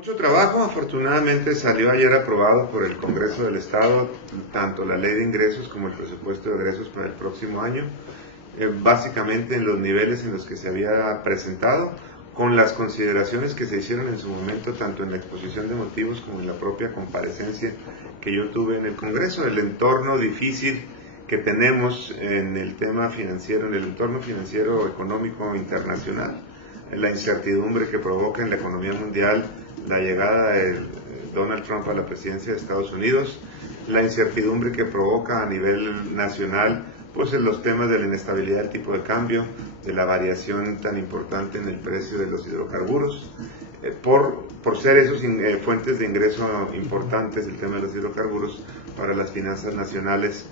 Mucho trabajo, afortunadamente salió ayer aprobado por el Congreso del Estado tanto la ley de ingresos como el presupuesto de egresos para el próximo año, básicamente en los niveles en los que se había presentado, con las consideraciones que se hicieron en su momento tanto en la exposición de motivos como en la propia comparecencia que yo tuve en el Congreso. El entorno difícil que tenemos en el tema financiero, en el entorno financiero económico internacional, la incertidumbre que provoca en la economía mundial la llegada de Donald Trump a la presidencia de Estados Unidos, la incertidumbre que provoca a nivel nacional, pues en los temas de la inestabilidad del tipo de cambio, de la variación tan importante en el precio de los hidrocarburos, por ser esos fuentes de ingreso importantes, el tema de los hidrocarburos para las finanzas nacionales.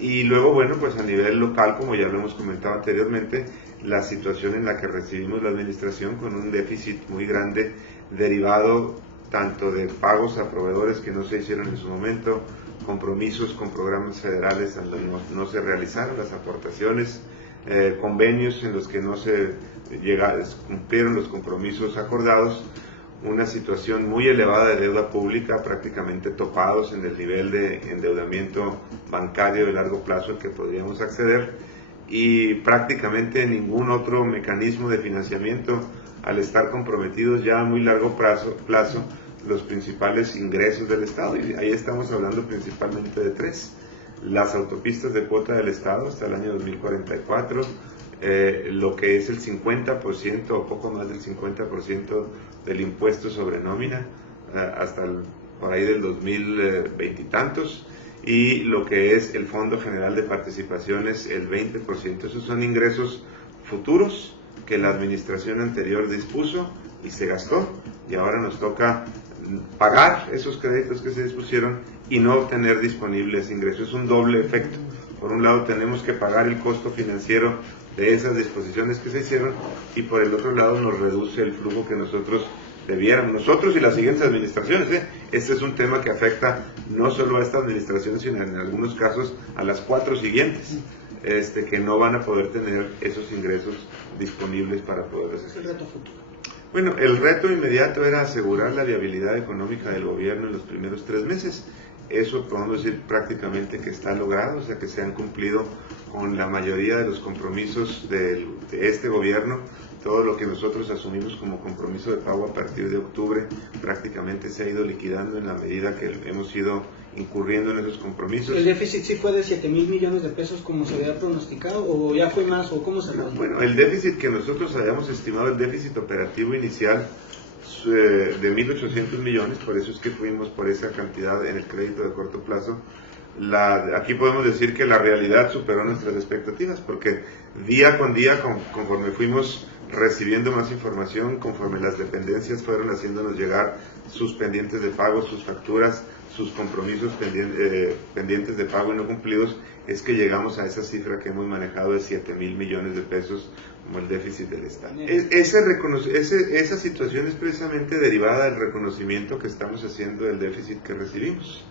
Y luego, bueno, pues a nivel local, como ya lo hemos comentado anteriormente, la situación en la que recibimos la administración con un déficit muy grande derivado tanto de pagos a proveedores que no se hicieron en su momento, compromisos con programas federales en los que no se realizaron las aportaciones, convenios en los que no se cumplieron los compromisos acordados, una situación muy elevada de deuda pública, prácticamente topados en el nivel de endeudamiento bancario de largo plazo al que podríamos acceder, y prácticamente ningún otro mecanismo de financiamiento al estar comprometidos ya a muy largo plazo los principales ingresos del Estado, y ahí estamos hablando principalmente de tres: las autopistas de cuota del Estado hasta el año 2044, lo que es el 50% o poco más del 50% del impuesto sobre nómina hasta por ahí del 2020 y tantos, y lo que es el Fondo General de Participaciones, el 20%. Esos son ingresos futuros que la administración anterior dispuso y se gastó, y ahora nos toca pagar esos créditos que se dispusieron y no obtener disponibles ingresos. Es un doble efecto. Por un lado tenemos que pagar el costo financiero de esas disposiciones que se hicieron, y por el otro lado nos reduce el flujo que nosotros debiéramos, nosotros y las siguientes administraciones. Este es un tema que afecta no solo a esta administración, sino en algunos casos a las 4 siguientes, que no van a poder tener esos ingresos disponibles para poder hacer. ¿Es el reto futuro? Bueno, el reto inmediato era asegurar la viabilidad económica del gobierno en los primeros 3 meses. Eso podemos decir prácticamente que está logrado, o sea que se han cumplido con la mayoría de los compromisos de este gobierno. Todo lo que nosotros asumimos como compromiso de pago a partir de octubre prácticamente se ha ido liquidando en la medida que hemos ido incurriendo en esos compromisos. ¿El déficit sí fue de 7,000 millones de pesos como se había pronosticado, o ya fue más, o cómo se llama? Bueno, el déficit que nosotros habíamos estimado, el déficit operativo inicial de 1.800 millones, por eso es que fuimos por esa cantidad en el crédito de corto plazo. Aquí podemos decir que la realidad superó nuestras expectativas, porque día con día, conforme fuimos recibiendo más información, conforme las dependencias fueron haciéndonos llegar sus pendientes de pago, sus facturas, sus compromisos pendientes de pago y no cumplidos, es que llegamos a esa cifra que hemos manejado de 7,000 millones de pesos como el déficit del Estado. Esa situación es precisamente derivada del reconocimiento que estamos haciendo del déficit que recibimos.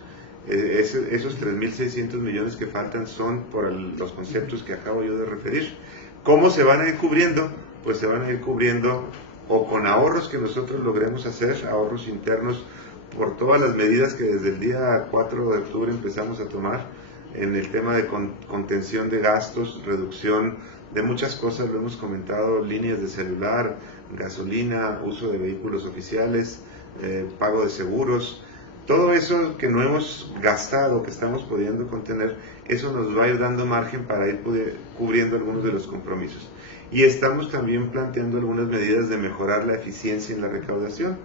Esos 3.600 millones que faltan son por los conceptos que acabo yo de referir. ¿Cómo se van a ir cubriendo? Pues se van a ir cubriendo o con ahorros que nosotros logremos hacer, ahorros internos, por todas las medidas que desde el día 4 de octubre empezamos a tomar en el tema de contención de gastos, reducción de muchas cosas, lo hemos comentado: líneas de celular, gasolina, uso de vehículos oficiales, pago de seguros. Todo eso que no hemos gastado, que estamos pudiendo contener, eso nos va a ir dando margen para ir cubriendo algunos de los compromisos. Y estamos también planteando algunas medidas de mejorar la eficiencia en la recaudación,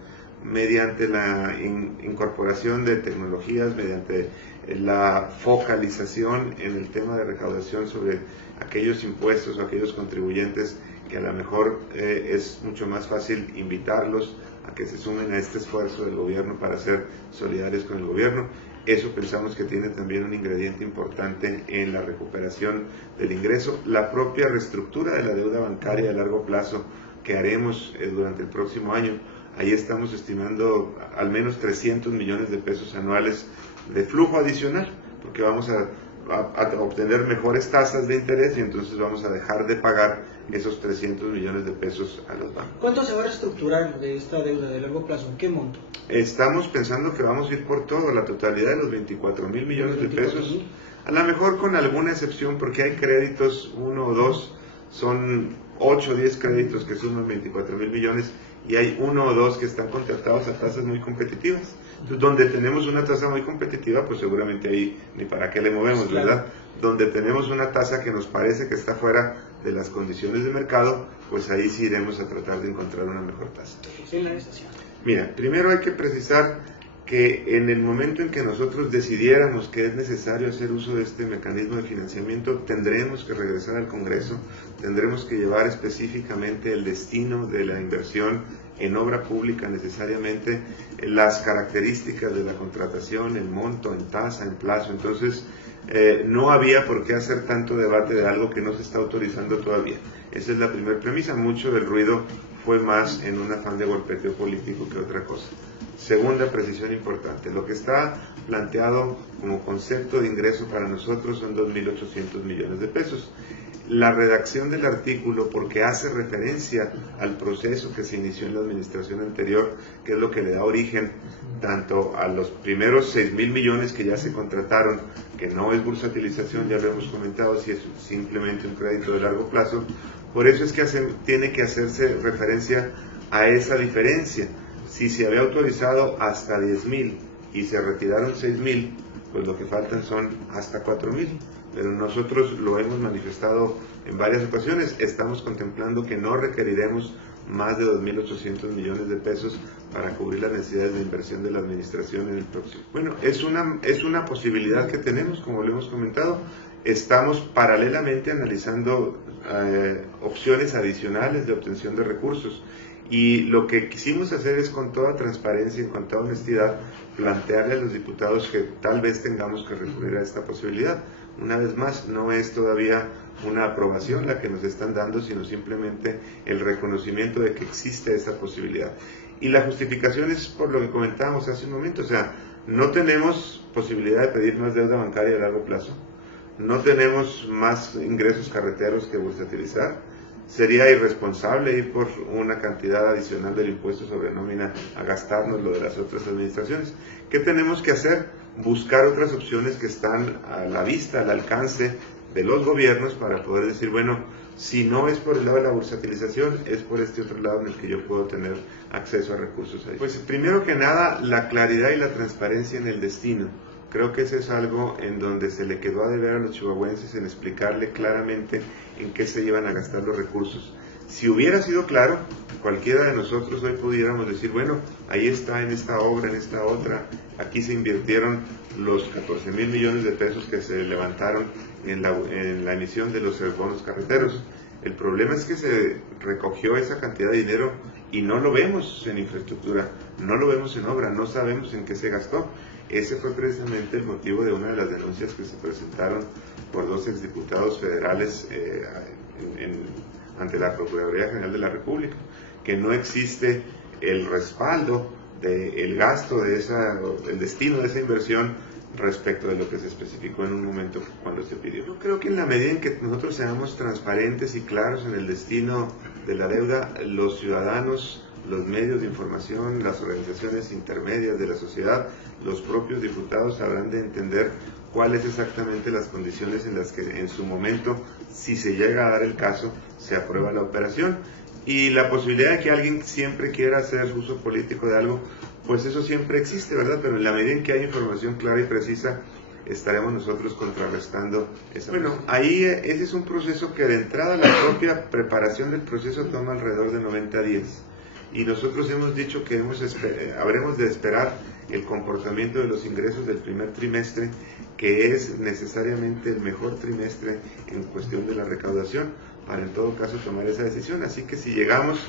mediante la incorporación de tecnologías, mediante la focalización en el tema de recaudación sobre aquellos impuestos o aquellos contribuyentes que a lo mejor es mucho más fácil invitarlos a que se sumen a este esfuerzo del gobierno para ser solidarios con el gobierno. Eso pensamos que tiene también un ingrediente importante en la recuperación del ingreso. La propia reestructura de la deuda bancaria a largo plazo que haremos durante el próximo año, ahí estamos estimando al menos 300 millones de pesos anuales de flujo adicional, porque vamos a a obtener mejores tasas de interés y entonces vamos a dejar de pagar esos 300 millones de pesos a los bancos. ¿Cuánto se va a reestructurar de esta deuda de largo plazo? ¿En qué monto? Estamos pensando que vamos a ir por todo, la totalidad de los 24 mil millones de pesos, a lo mejor con alguna excepción porque hay créditos, 1 o 2, son 8 o 10 créditos que suman 24 mil millones y hay 1 o 2 que están contratados a tasas muy competitivas. Entonces, donde tenemos una tasa muy competitiva, pues seguramente ahí ni para qué le movemos, claro, ¿verdad? Donde tenemos una tasa que nos parece que está fuera de las condiciones de mercado, pues ahí sí iremos a tratar de encontrar una mejor tasa. Mira, primero hay que precisar que en el momento en que nosotros decidiéramos que es necesario hacer uso de este mecanismo de financiamiento, tendremos que regresar al Congreso, tendremos que llevar específicamente el destino de la inversión en obra pública necesariamente, las características de la contratación, el monto, en tasa, en plazo. Entonces, no había por qué hacer tanto debate de algo que no se está autorizando todavía. Esa es la primera premisa. Mucho del ruido fue más en un afán de golpeteo político que otra cosa. Segunda precisión importante, lo que está planteado como concepto de ingreso para nosotros son 2.800 millones de pesos. La redacción del artículo, porque hace referencia al proceso que se inició en la administración anterior, que es lo que le da origen tanto a los primeros 6.000 millones que ya se contrataron, que no es bursatilización, ya lo hemos comentado, si es simplemente un crédito de largo plazo. Por eso es que tiene que hacerse referencia a esa diferencia. Si se había autorizado hasta 10.000 y se retiraron 6.000, pues lo que faltan son hasta 4.000. Pero nosotros lo hemos manifestado en varias ocasiones, estamos contemplando que no requeriremos más de 2.800 millones de pesos para cubrir las necesidades de inversión de la administración en el próximo. Bueno, es una posibilidad que tenemos, como lo hemos comentado. Estamos paralelamente analizando opciones adicionales de obtención de recursos. Y lo que quisimos hacer es, con toda transparencia y con toda honestidad, plantearle a los diputados que tal vez tengamos que recurrir a esta posibilidad. Una vez más, no es todavía una aprobación la que nos están dando, sino simplemente el reconocimiento de que existe esa posibilidad. Y la justificación es por lo que comentábamos hace un momento, o sea, no tenemos posibilidad de pedir más deuda bancaria a largo plazo, no tenemos más ingresos carreteros que bursatilizar. Sería irresponsable ir por una cantidad adicional del impuesto sobre nómina a gastarnos lo de las otras administraciones. ¿Qué tenemos que hacer? Buscar otras opciones que están a la vista, al alcance de los gobiernos para poder decir, bueno, si no es por el lado de la bursatilización, es por este otro lado en el que yo puedo tener acceso a recursos ahí. Pues primero que nada, la claridad y la transparencia en el destino. Creo que eso es algo en donde se le quedó a deber a los chihuahuenses en explicarle claramente en qué se iban a gastar los recursos. Si hubiera sido claro, cualquiera de nosotros hoy pudiéramos decir, bueno, ahí está en esta obra, en esta otra, aquí se invirtieron los 14.000 millones de pesos que se levantaron en la emisión de los bonos carreteros. El problema es que se recogió esa cantidad de dinero y no lo vemos en infraestructura, no lo vemos en obra, no sabemos en qué se gastó. Ese fue precisamente el motivo de una de las denuncias que se presentaron por 2 exdiputados federales ante la Procuraduría General de la República, que no existe el respaldo del gasto el destino de esa inversión respecto de lo que se especificó en un momento cuando se pidió. Yo creo que en la medida en que nosotros seamos transparentes y claros en el destino de la deuda, los ciudadanos, los medios de información, las organizaciones intermedias de la sociedad, los propios diputados sabrán de entender cuáles exactamente las condiciones en las que en su momento, si se llega a dar el caso, se aprueba la operación. Y la posibilidad de que alguien siempre quiera hacer uso político de algo, pues eso siempre existe, ¿verdad? Pero en la medida en que hay información clara y precisa, estaremos nosotros contrarrestando esa. Bueno, ahí ese es un proceso que de entrada la propia preparación del proceso toma alrededor de 90 días. Y nosotros hemos dicho que habremos de esperar el comportamiento de los ingresos del primer trimestre, que es necesariamente el mejor trimestre en cuestión de la recaudación, para en todo caso tomar esa decisión. Así que si llegamos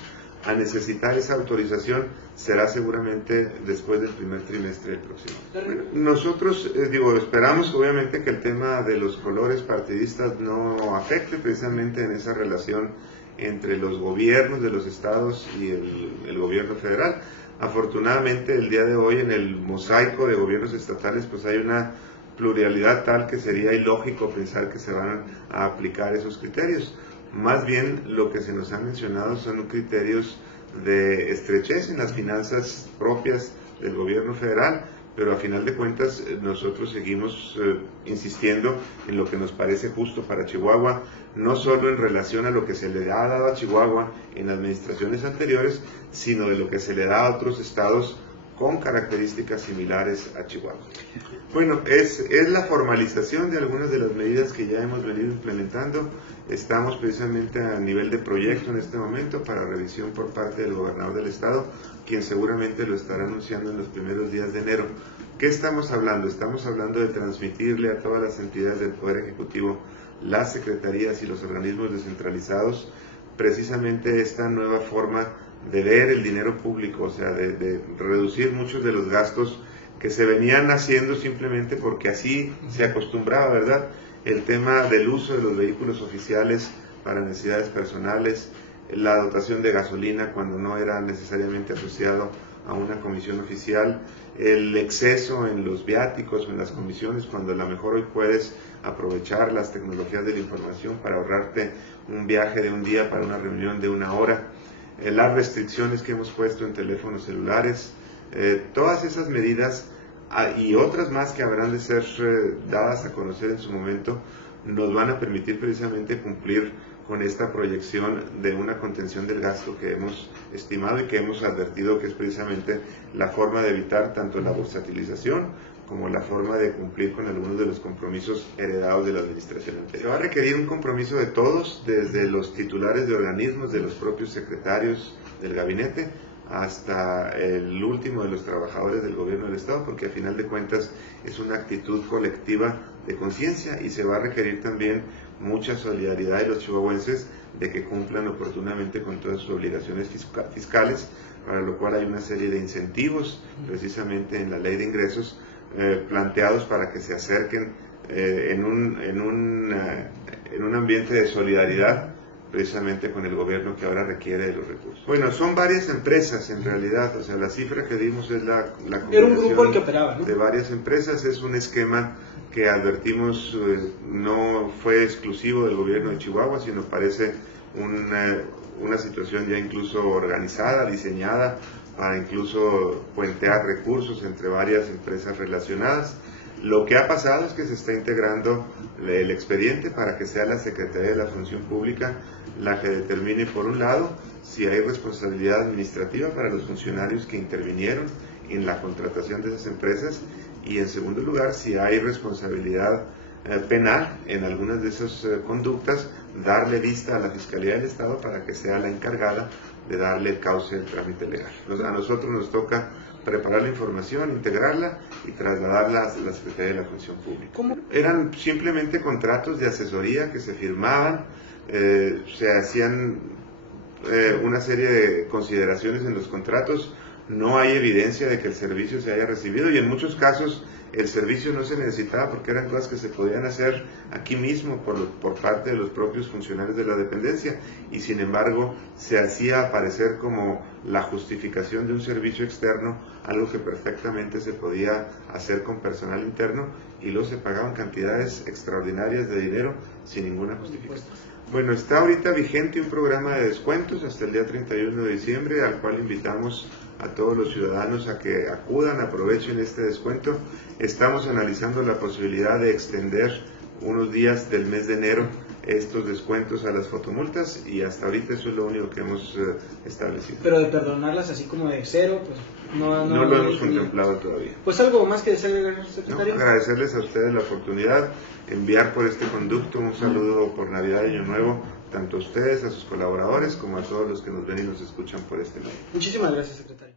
a necesitar esa autorización, será seguramente después del primer trimestre del próximo. Bueno, nosotros, esperamos obviamente que el tema de los colores partidistas no afecte precisamente en esa relación entre los gobiernos de los estados y el gobierno federal. Afortunadamente el día de hoy en el mosaico de gobiernos estatales pues hay una pluralidad tal que sería ilógico pensar que se van a aplicar esos criterios. Más bien lo que se nos ha mencionado son criterios de estrechez en las finanzas propias del gobierno federal, pero a final de cuentas nosotros seguimos insistiendo en lo que nos parece justo para Chihuahua, no solo en relación a lo que se le ha dado a Chihuahua en administraciones anteriores, sino de lo que se le da a otros estados con características similares a Chihuahua. Bueno, es la formalización de algunas de las medidas que ya hemos venido implementando. Estamos precisamente a nivel de proyecto en este momento para revisión por parte del gobernador del estado, quien seguramente lo estará anunciando en los primeros días de enero. ¿Qué estamos hablando? Estamos hablando de transmitirle a todas las entidades del Poder Ejecutivo, las secretarías y los organismos descentralizados, precisamente esta nueva forma de ver el dinero público, o sea, de reducir muchos de los gastos que se venían haciendo simplemente porque así se acostumbraba, ¿verdad? El tema del uso de los vehículos oficiales para necesidades personales, la dotación de gasolina cuando no era necesariamente asociado a una comisión oficial, el exceso en los viáticos o en las comisiones, cuando a lo mejor hoy puedes aprovechar las tecnologías de la información para ahorrarte un viaje de un día para una reunión de una hora, las restricciones que hemos puesto en teléfonos celulares, todas esas medidas y otras más que habrán de ser dadas a conocer en su momento, nos van a permitir precisamente cumplir con esta proyección de una contención del gasto que hemos estimado y que hemos advertido que es precisamente la forma de evitar tanto la bursatilización como la forma de cumplir con algunos de los compromisos heredados de la administración anterior. Se va a requerir un compromiso de todos, desde los titulares de organismos, de los propios secretarios del gabinete, hasta el último de los trabajadores del gobierno del estado, porque a final de cuentas es una actitud colectiva de conciencia y se va a requerir también mucha solidaridad de los chihuahuenses de que cumplan oportunamente con todas sus obligaciones fiscales, para lo cual hay una serie de incentivos precisamente en la ley de ingresos planteados para que se acerquen en un ambiente de solidaridad precisamente con el gobierno que ahora requiere de los recursos. Bueno, son varias empresas en realidad, o sea, la cifra que dimos es la era un grupo el que operaba, ¿no? De varias empresas, es un esquema que advertimos no fue exclusivo del gobierno de Chihuahua, sino parece una situación ya incluso organizada, diseñada para incluso puentear recursos entre varias empresas relacionadas. Lo que ha pasado es que se está integrando el expediente para que sea la Secretaría de la Función Pública la que determine, por un lado, si hay responsabilidad administrativa para los funcionarios que intervinieron en la contratación de esas empresas, y en segundo lugar, si hay responsabilidad penal en algunas de esas conductas, darle vista a la Fiscalía del Estado para que sea la encargada de darle cauce al trámite legal. A nosotros nos toca preparar la información, integrarla y trasladarla a la Secretaría de la Función Pública. ¿Cómo? Eran simplemente contratos de asesoría que se firmaban, se hacían una serie de consideraciones en los contratos, no hay evidencia de que el servicio se haya recibido y en muchos casos el servicio no se necesitaba porque eran cosas que se podían hacer aquí mismo por parte de los propios funcionarios de la dependencia, y sin embargo se hacía aparecer como la justificación de un servicio externo, algo que perfectamente se podía hacer con personal interno, y luego se pagaban cantidades extraordinarias de dinero sin ninguna justificación. Bueno, está ahorita vigente un programa de descuentos hasta el día 31 de diciembre, al cual invitamos a todos los ciudadanos a que acudan, aprovechen este descuento. Estamos analizando la posibilidad de extender unos días del mes de enero estos descuentos a las fotomultas, y hasta ahorita eso es lo único que hemos establecido. Pero de perdonarlas así como de cero, pues no lo hemos contemplado todavía. Pues algo más que desear, secretario. No, agradecerles a ustedes la oportunidad, enviar por este conducto un saludo por Navidad y Año Nuevo, tanto a ustedes, a sus colaboradores, como a todos los que nos ven y nos escuchan por este medio. Muchísimas gracias, secretario.